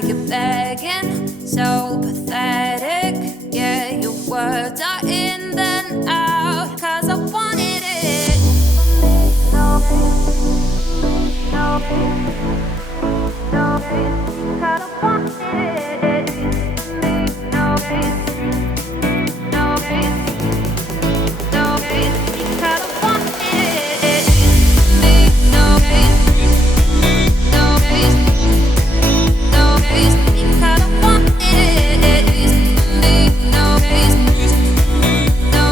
now you're begging, so pathetic. Yeah, your words are in then out, 'cause I wanted it. No, no, no, 'cause I wanted it. No, no, no, 'cause I wanted it. No, no, no,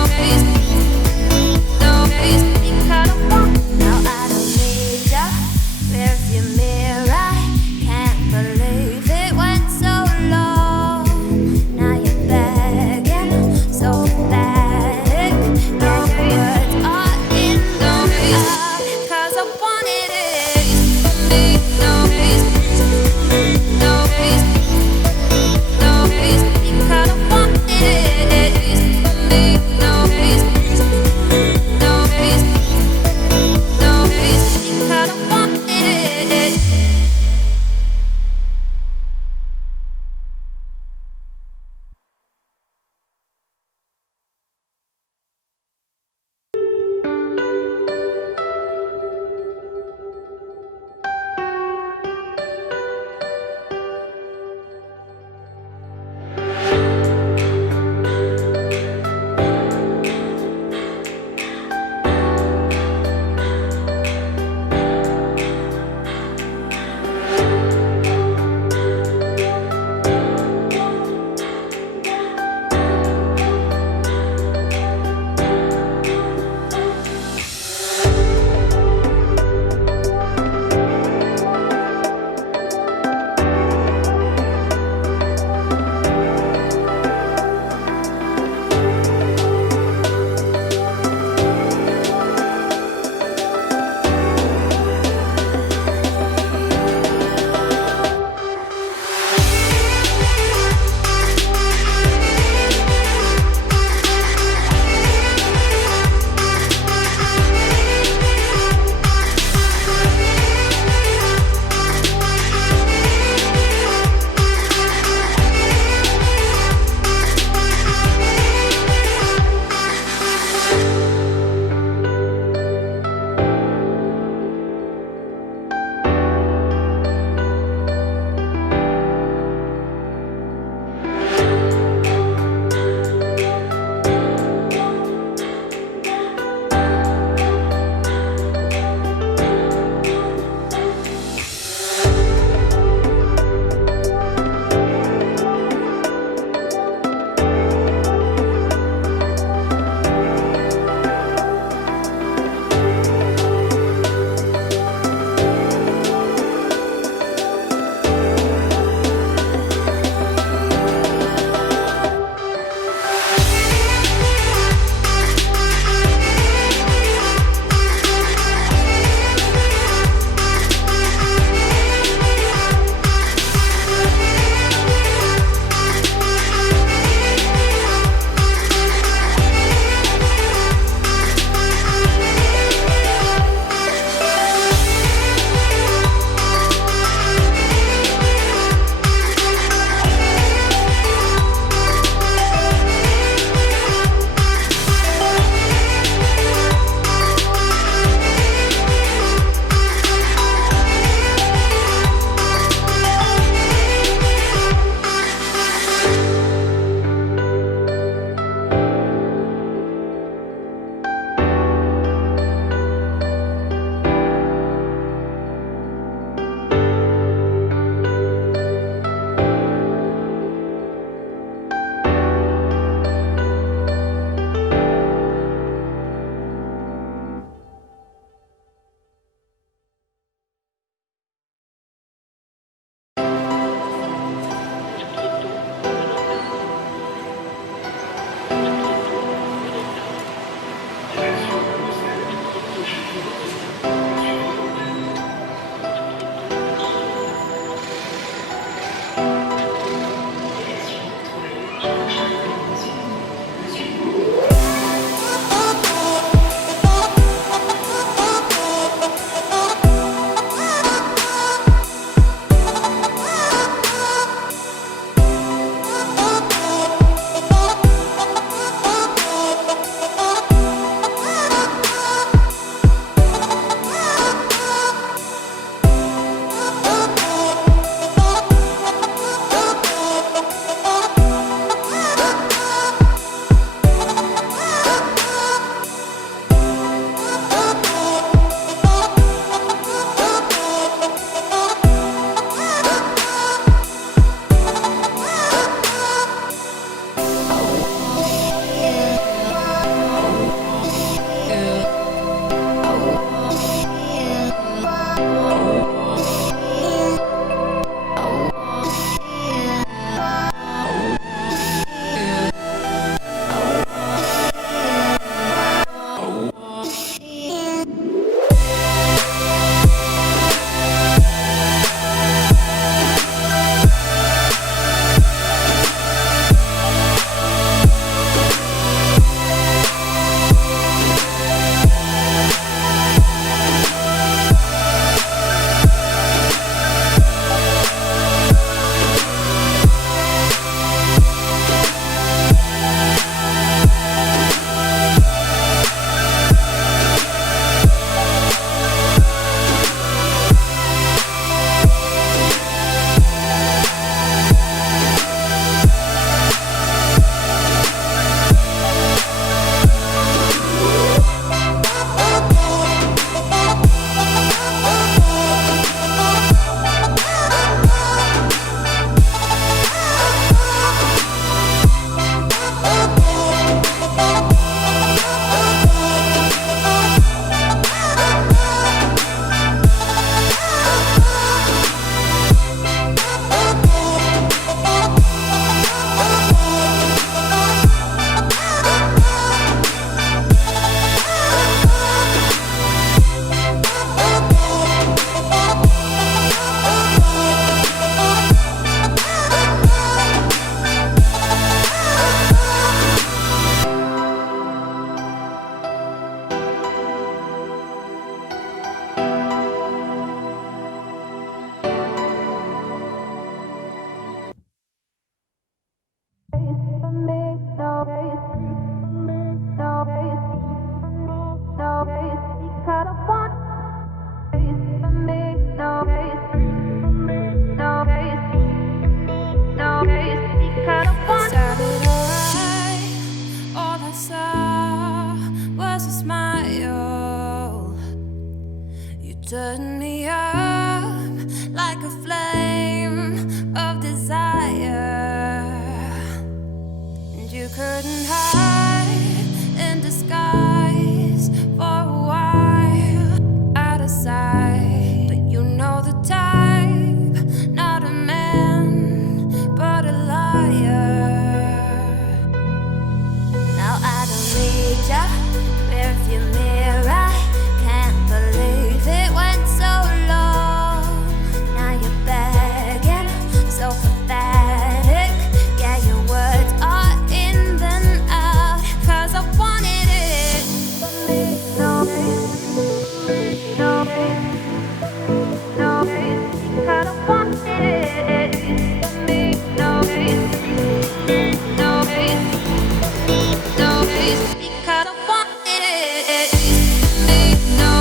Turn me up like a flame of desire, and you couldn't hide in disguise for a while, out of sight. But you know the type, not a man, but a liar. Now I don't need ya rearview mirror. Can't believe it went so long. Now you're begging, so pathetic. Yeah, your words are in then out. 'Cause I wanted it for me. No, no, no, 'cause I wanted it for me. No, no, no, because I wanted it. No days, no days, no days, because I wanted it. No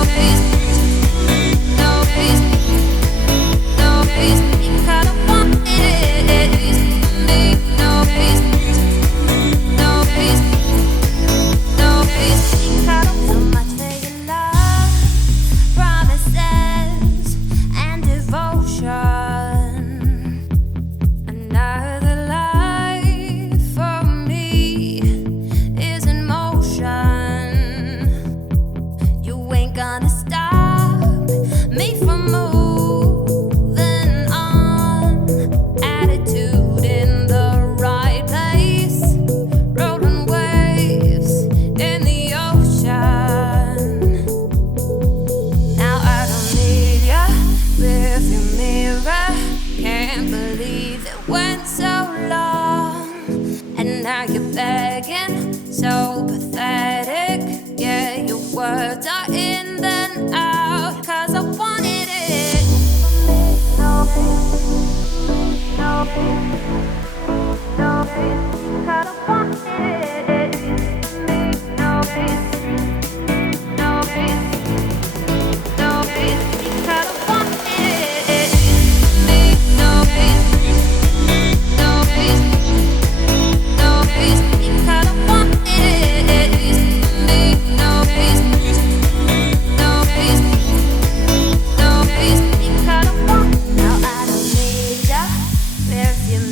days, no days, no days, because I want so much for your love, promises and devotion. Another life for me is in motion. You ain't gonna stop me from moving on. Attitude in the right place, rolling waves in the ocean. Now I don't need ya rearview mirror. Can't believe it went so long, and now you're begging, so pathetic. Yeah, your words are in then out. 'Cause I wanted it. No, no, no, 'cause I wanted it. No, no, no, 'cause I wanted it. No, no, no, 'cause I wanted it. No, no, 'cause I want. Now I don't need ya rearview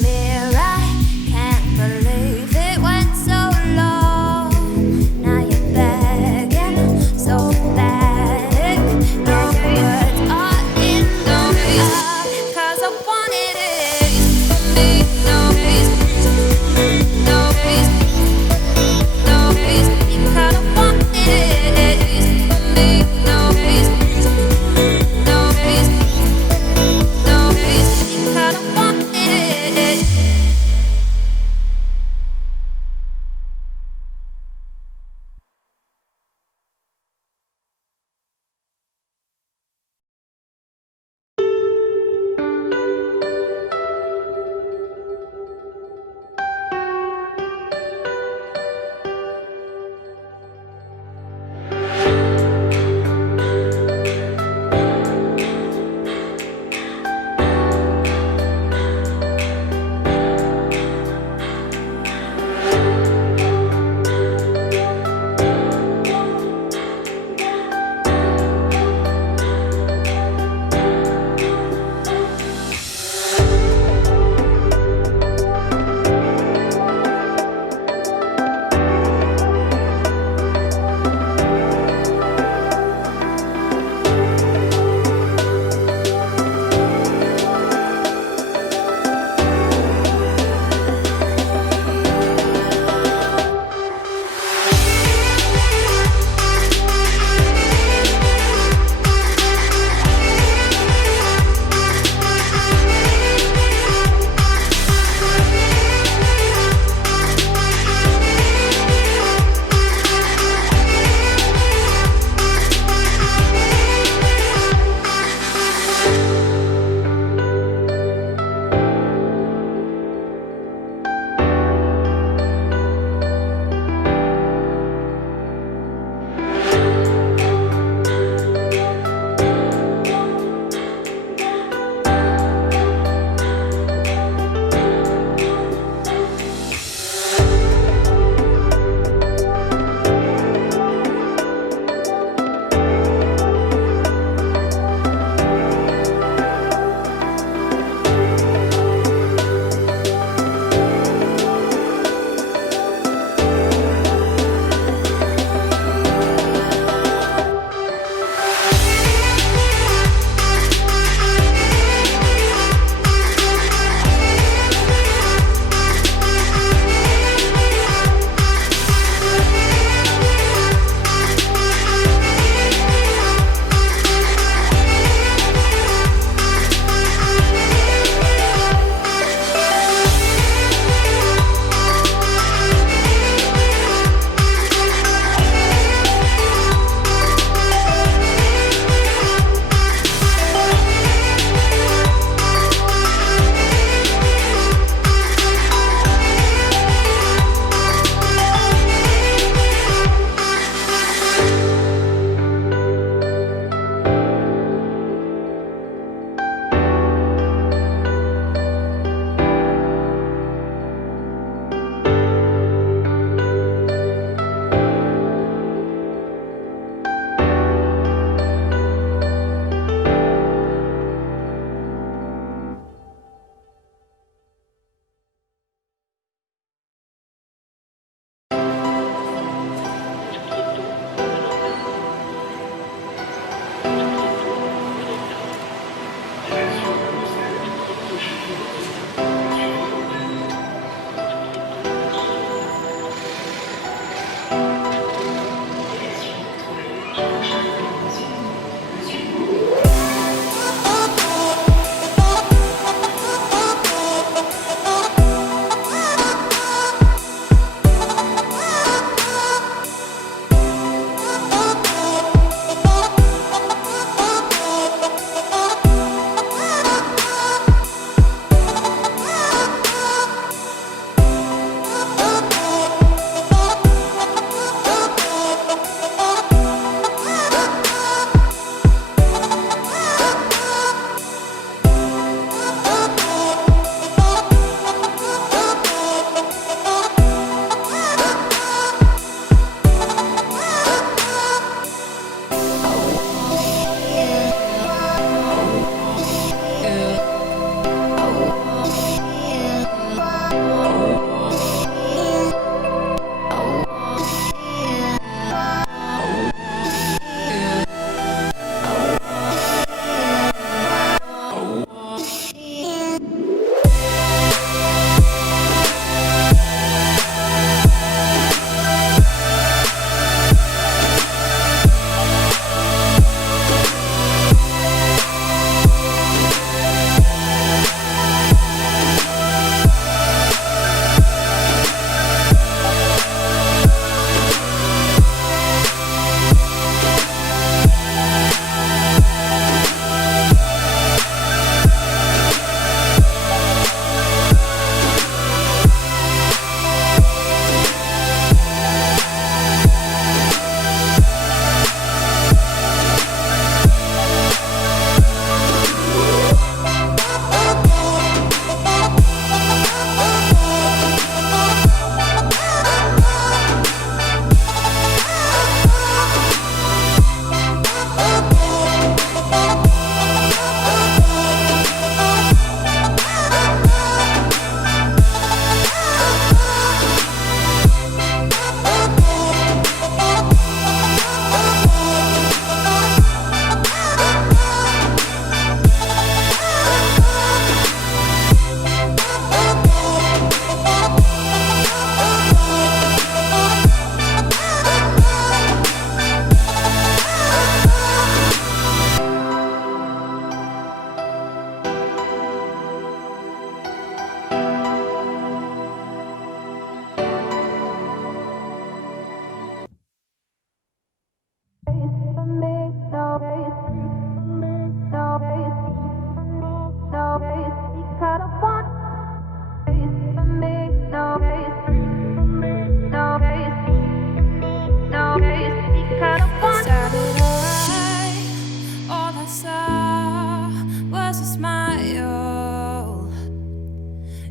I saw was a smile.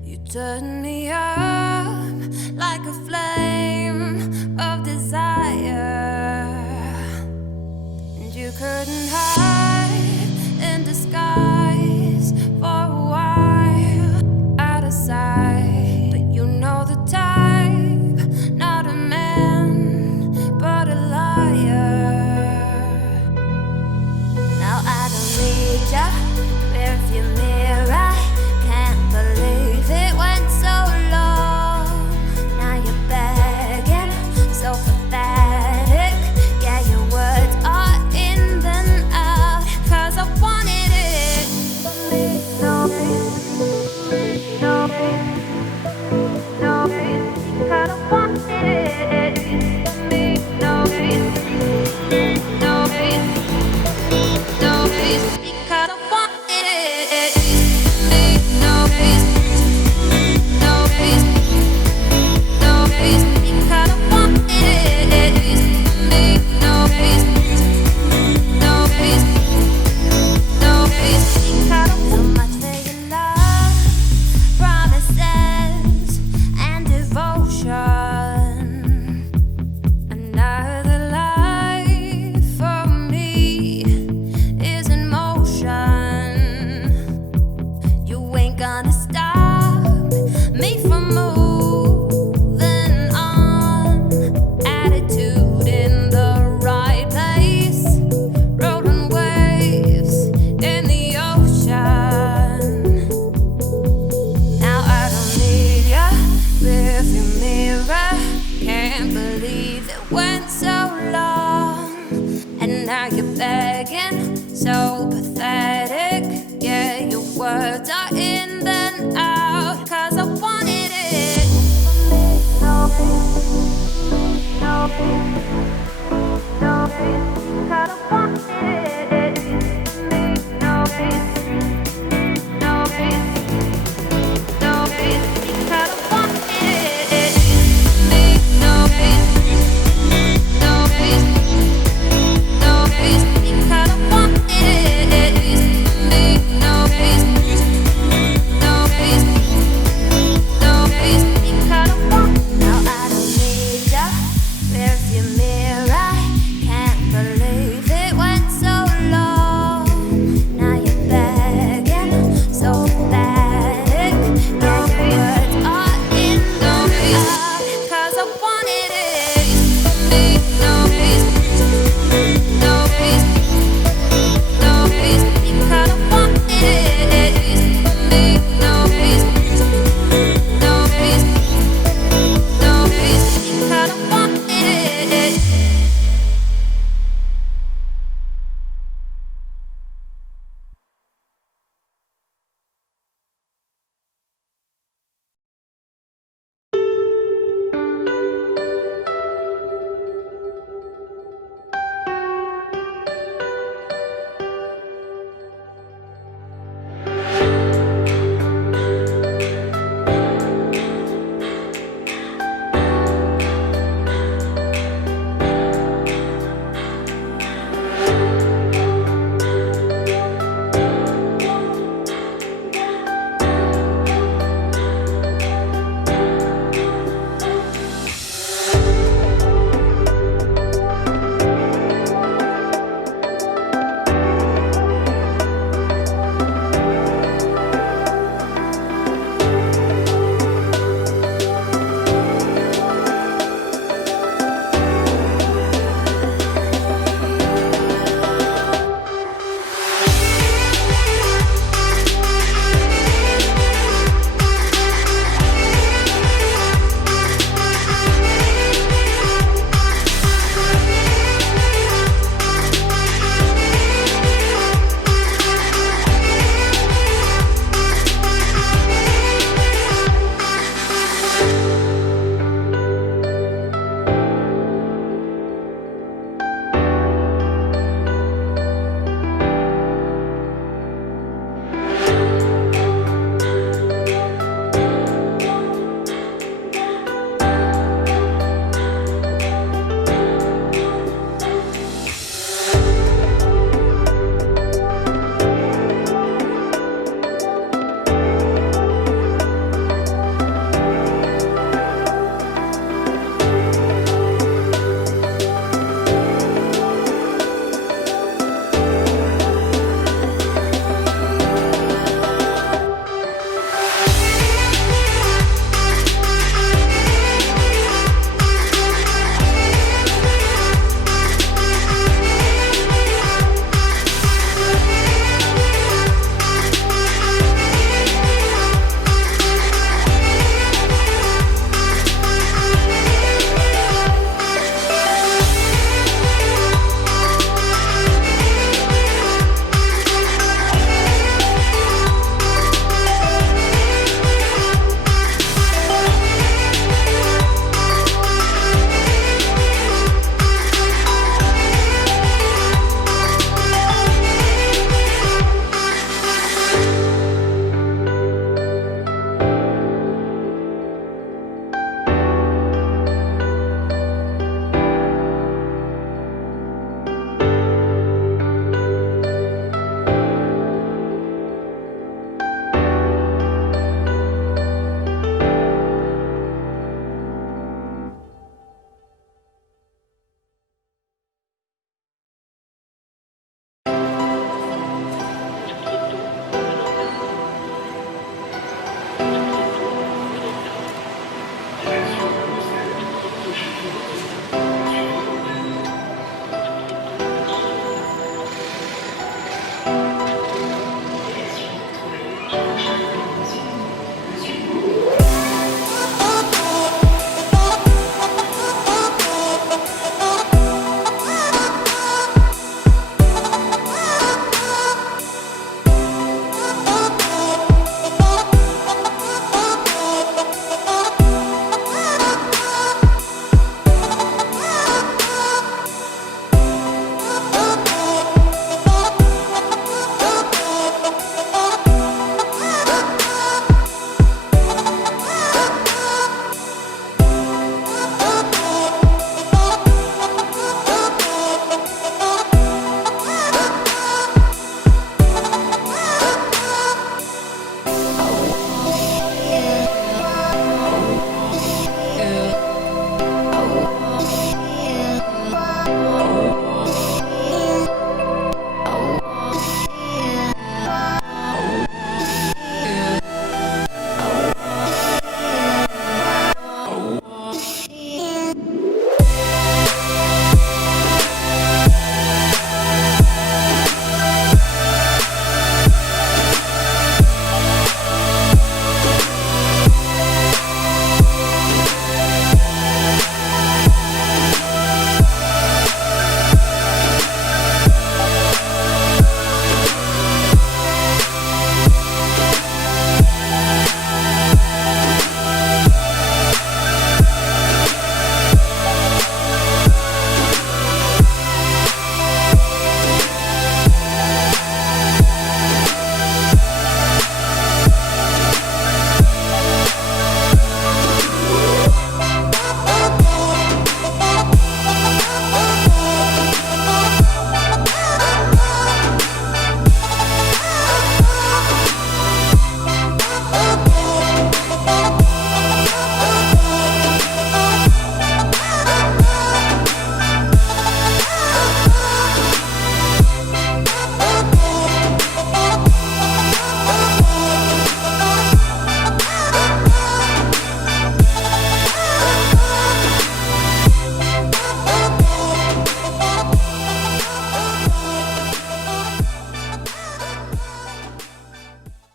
You turned me up like a flame of desire, and you couldn't hide in disguise for a while, out of sight. But you know the type, not a man, but a liar. Now I don't need ya, rearview mirror. Can't believe it went so long. Now you're begging, so pathetic. Yeah, your words are in then out, 'cause I wanted it for me. No, no, no, 'cause I wanted it for me. No, no, no, because I wanted it. Me, no, no, no, because I wanted it. Me, no, no, no, because I so much for your love, promises and devotion. Another life for me is in motion. You ain't gonna stop me from moving on. Attitude in the right place, rolling waves in the ocean. Now I don't need ya, rearview mirror. Can't believe it went so long, and now you're begging, so pathetic. Yeah, your words are in then out, 'cause I wanted it. No, no, no, 'cause I wanted it.